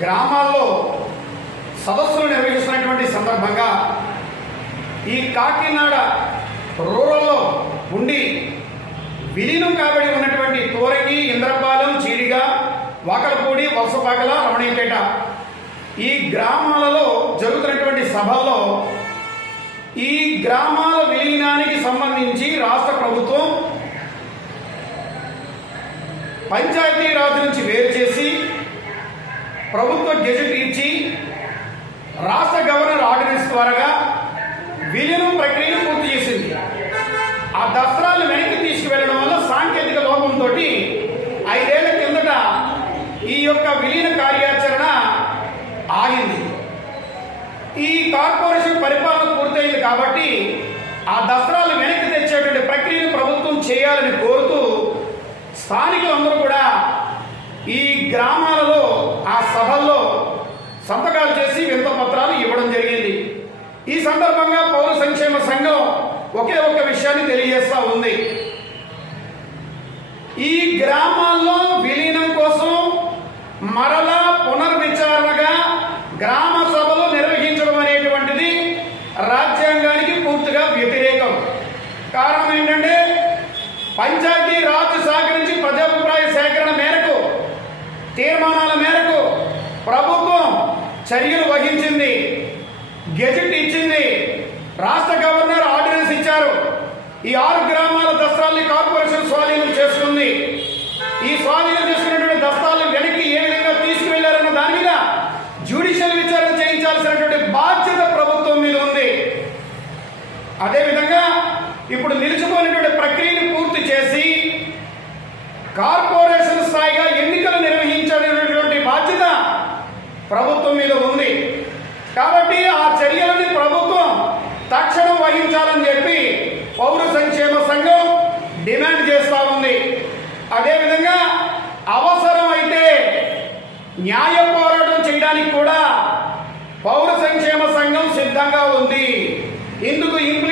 గ్రామాల్లో సదస్సులు నిర్వహిస్తున్నటువంటి సందర్భంగా ఈ కాకినాడ రూరల్లో ఉండి విలీనం కాబడి ఉన్నటువంటి తోరగి ఇంద్రపాలెం చీడిగా వాకలపూడి వలసపాకల రమణీపేట ఈ గ్రామాలలో జరుగుతున్నటువంటి సభల్లో ఈ గ్రామాల విలీనానికి సంబంధించి రాష్ట్ర ప్రభుత్వం పంచాయతీరాజ్ నుంచి వేరు చేసి ప్రభుత్వ గెజెట్ ఇచ్చి రాష్ట్ర గవర్నర్ ఆర్డినెన్స్ ద్వారా విలీనం ప్రక్రియను పూర్తి చేసింది. ఆ దసరాలను వెనక్కి తీసుకువెళ్ళడం వల్ల సాంకేతిక లోపంతో ఐదేళ్ళ కిందట ఈ యొక్క విలీన కార్యాచరణ ఆగింది. ఈ కార్పొరేషన్ పరిపాలన పూర్తయింది కాబట్టి ఆ దసరాలు వెనక్కి తెచ్చేటువంటి ప్రక్రియను ప్రభుత్వం చేయాలని కోరుతూ స్థానికులందరూ కూడా ఈ గ్రామాలలో ఆ సందర్భంగా పౌర సంక్షేమ సంఘం ఒకే ఒక విషయాన్ని తెలియజేస్తా ఉంది. ఈ గ్రామాల్లో విలీనం కోసం మరలా పునర్విచారణగా గ్రామ సభలు నిర్వహించడం అనేటువంటిది రాజ్యాంగానికి పూర్తిగా వ్యతిరేకం. కారణం ఏంటంటే పంచాయతీ రాజ్ శాఖ నుంచి ప్రజాభిప్రాయ సేకరణ మేరకు తీర్మానాల మేరకు ప్రభుత్వం చర్యలు వహించే ఇప్పుడు నిలిచిపోయినటువంటి ప్రక్రియను పూర్తి చేసి కార్పొరేషన్ స్థాయిగా ఎన్నికలు నిర్వహించాలనేటువంటి బాధ్యత ప్రభుత్వం మీద ఉంది. కాబట్టి ఆ చర్యలని ప్రభుత్వం తక్షణం వహించాలని చెప్పి పౌర సంక్షేమ సంఘం డిమాండ్ చేస్తూ ఉంది. అదేవిధంగా అవసరం అయితే న్యాయ పోరాటం చేయడానికి కూడా పౌర సంక్షేమ సంఘం సిద్ధంగా ఉంది. ఇందుకు ఇంప్లి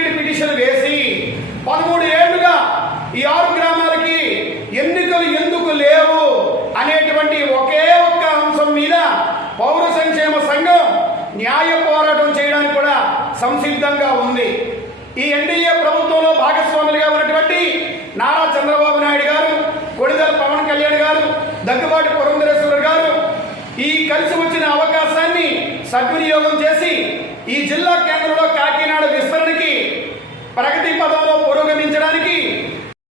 అనేటువంటి ఒకే ఒక్క అంశం మీద పౌర సంక్షేమ సంఘం న్యాయ పోరాటం చేయడానికి కూడా సంసిద్ధంగా ఉంది. ఈ ఎన్డీఏ ప్రభుత్వంలో భాగస్వాములుగా ఉన్నటువంటి నారా చంద్రబాబు నాయుడు గారు కొడిదల పవన్ కళ్యాణ్ గారు దగ్గుబాటి పురంధరేశ్వర గారు ఈ కలిసి వచ్చిన అవకాశాన్ని సద్వినియోగం చేసి ఈ జిల్లా కేంద్రంలో